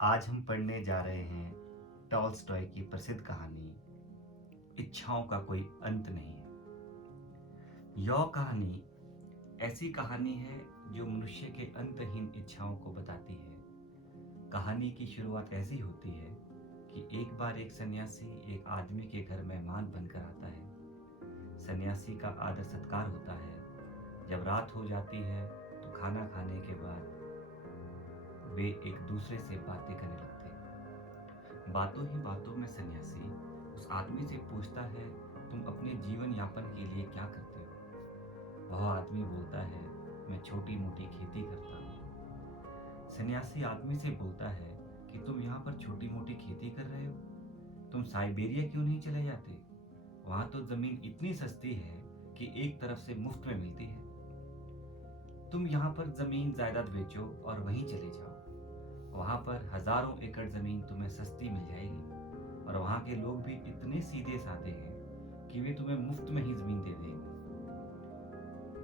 आज हम पढ़ने जा रहे हैं टॉल्स्टॉय की प्रसिद्ध कहानी इच्छाओं का कोई अंत नहीं है। यह कहानी ऐसी कहानी है जो मनुष्य के अंतहीन इच्छाओं को बताती है। कहानी की शुरुआत ऐसी होती है कि एक बार एक सन्यासी एक आदमी के घर मेहमान बनकर आता है। सन्यासी का आदर सत्कार होता है। जब रात हो जाती है तो खाना खाने के बाद वे एक दूसरे से बातें करने लगते हैं। बातों ही बातों में सन्यासी उस आदमी से पूछता है, तुम अपने जीवन यापन के लिए क्या करते हो? वह आदमी बोलता है, मैं छोटी मोटी खेती करता हूँ। सन्यासी आदमी से बोलता है कि तुम यहाँ पर छोटी मोटी खेती कर रहे हो, तुम साइबेरिया क्यों नहीं चले जाते? वहाँ तो जमीन इतनी सस्ती है कि एक तरफ से मुफ्त में मिलती है। तुम यहाँ पर जमीन जायदाद बेचो और वहीं चले जाओ। वहाँ पर हजारों एकड़ जमीन तुम्हें सस्ती मिल जाएगी और वहाँ के लोग भी इतने सीधे साधे हैं कि वे तुम्हें मुफ्त में ही जमीन दे देंगे।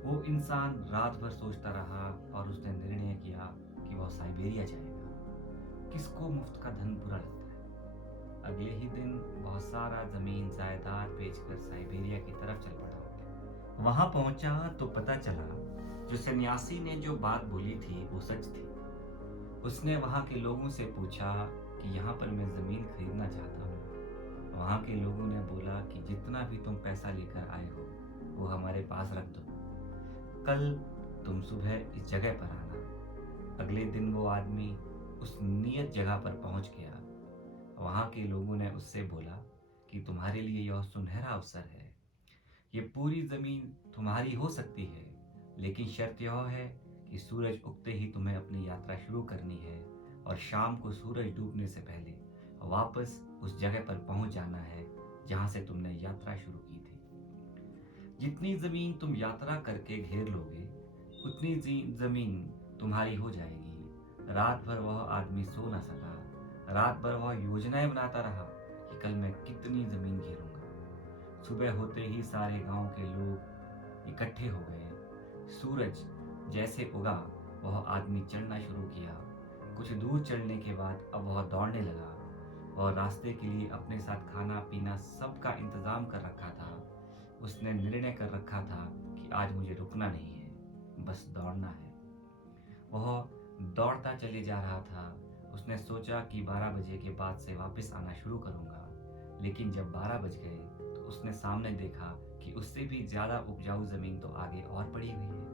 वो इंसान रात भर सोचता रहा और उसने निर्णय किया कि वह साइबेरिया जाएगा। किसको मुफ्त का धन बुरा लगता है। अगले ही दिन वह सारा जमीन जायदाद बेचकर साइबेरिया की तरफ चल पड़ा। वहां पहुंचा तो पता चला जो सन्यासी ने जो बात बोली थी वो सच थी। उसने वहां के लोगों से पूछा कि यहाँ पर मैं जमीन खरीदना चाहता हूँ। वहां के लोगों ने बोला कि जितना भी तुम पैसा लेकर आए हो वो हमारे पास रख दो, कल तुम सुबह इस जगह पर आना। अगले दिन वो आदमी उस नियत जगह पर पहुंच गया। वहां के लोगों ने उससे बोला कि तुम्हारे लिए यह सुनहरा अवसर है। ये पूरी जमीन तुम्हारी हो सकती है, लेकिन शर्त यह है कि सूरज उगते ही तुम्हें अपनी यात्रा शुरू करनी है और शाम को सूरज डूबने से पहले वापस उस जगह पर पहुंच जाना है जहां से तुमने यात्रा शुरू की थी। जितनी जमीन तुम यात्रा करके घेर लोगे उतनी जमीन तुम्हारी हो जाएगी। रात भर वह आदमी सो न सका। रात भर वह योजनाएं बनाता रहा कि कल मैं कितनी जमीन घेरूंगा। सुबह होते ही सारे गांव के लोग इकट्ठे हो गए। सूरज जैसे उगा वह आदमी चढ़ना शुरू किया। कुछ दूर चढ़ने के बाद अब वह दौड़ने लगा। वह रास्ते के लिए अपने साथ खाना पीना सबका इंतजाम कर रखा था। उसने निर्णय कर रखा था कि आज मुझे रुकना नहीं है, बस दौड़ना है। वह दौड़ता चले जा रहा था। उसने सोचा कि 12 बजे के बाद से वापस आना शुरू करूंगा, लेकिन जब 12 बज गए तो उसने सामने देखा कि उससे भी ज्यादा उपजाऊ जमीन तो आगे और पड़ी हुई है।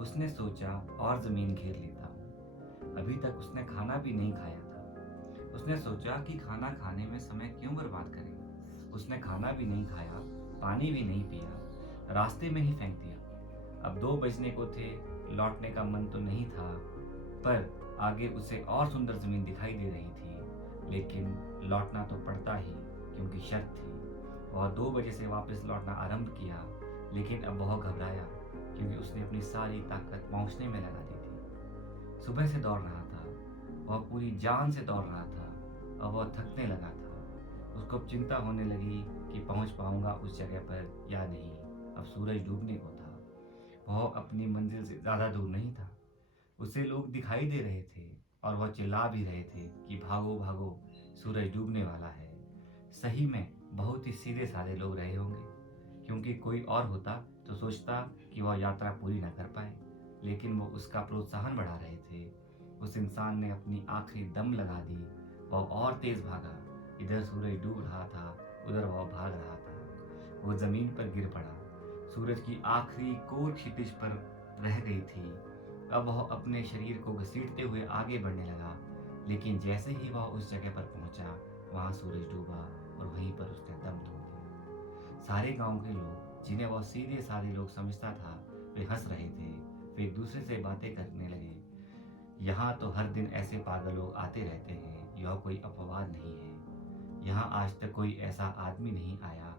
उसने सोचा और जमीन घेर लेता हूँ। अभी तक उसने खाना भी नहीं खाया था। उसने सोचा कि खाना खाने में समय क्यों बर्बाद करें। उसने खाना भी नहीं खाया, पानी भी नहीं पिया, रास्ते में ही फेंक दिया। अब 2 बजने को थे। लौटने का मन तो नहीं था, पर आगे उसे और सुंदर जमीन दिखाई दे रही थी। लेकिन लौटना तो पड़ता ही, क्योंकि शर्त थी। वह 2 बजे से वापस लौटना आरंभ किया, लेकिन अब वह घबराया क्योंकि उसने अपनी सारी ताकत पहुंचने में लगा दी थी। सुबह से दौड़ रहा था, वह पूरी जान से दौड़ रहा था। अब वह थकने लगा था। उसको अब चिंता होने लगी कि पहुंच पाऊंगा उस जगह पर या नहीं। अब सूरज डूबने को था। वह अपनी मंजिल से ज्यादा दूर नहीं था। उसे लोग दिखाई दे रहे थे और वह चिल्ला भी रहे थे कि भागो भागो, सूरज डूबने वाला है। सही में बहुत ही सीधे साधे लोग रहे होंगे, क्योंकि कोई और होता तो सोचता कि वह यात्रा पूरी न कर पाए, लेकिन वो उसका प्रोत्साहन बढ़ा रहे थे। उस इंसान ने अपनी आखिरी दम लगा दी। वह और तेज भागा। इधर सूरज डूब रहा था, उधर वह भाग रहा था। वो जमीन पर गिर पड़ा। सूरज की आखिरी कोर क्षितिज पर रह गई थी। अब वह अपने शरीर को घसीटते हुए आगे बढ़ने लगा, लेकिन जैसे ही वह उस जगह पर पहुंचा वहां सूरज डूबा और वहीं पर उसने दम तोड़ दिया। सारे गांव के लोग, जिन्हें वह सीधे साधे लोग समझता था, वे हंस रहे थे। वे एक दूसरे से बातें करने लगे, यहाँ तो हर दिन ऐसे पागल लोग आते रहते हैं, यह कोई अपवाद नहीं है। यहाँ आज तक कोई ऐसा आदमी नहीं आया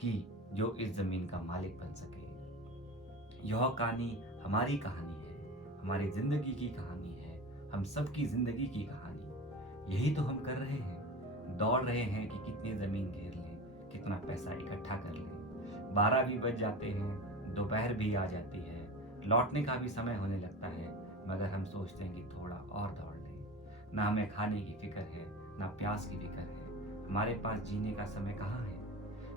कि जो इस जमीन का मालिक बन सके। यह कहानी हमारी कहानी है, हमारी जिंदगी की कहानी है, हम सबकी जिंदगी की कहानी। यही तो हम कर रहे हैं, दौड़ रहे हैं कि कितनी जमीन घेर लें, कितना पैसा इकट्ठा कर लें। 12 भी बज जाते हैं, दोपहर भी आ जाती है, लौटने का भी समय होने लगता है, मगर हम सोचते हैं कि थोड़ा और दौड़ लें। ना हमें खाने की फिक्र है, ना प्यास की फिक्र है। हमारे पास जीने का समय कहाँ है?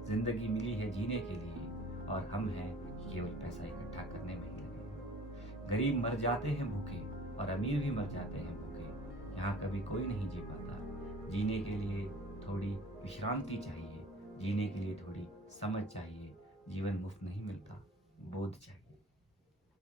जिंदगी मिली है जीने के लिए और हम हैं केवल पैसा इकट्ठा करने में ही लगे हैं। गरीब मर जाते हैं भूखे और अमीर भी मर जाते हैं भूखे। यहाँ कभी कोई नहीं जी पाता। जीने के लिए थोड़ी विश्रांति चाहिए, जीने के लिए थोड़ी समझ चाहिए। जीवन मुफ्त नहीं मिलता, बोध चाहिए।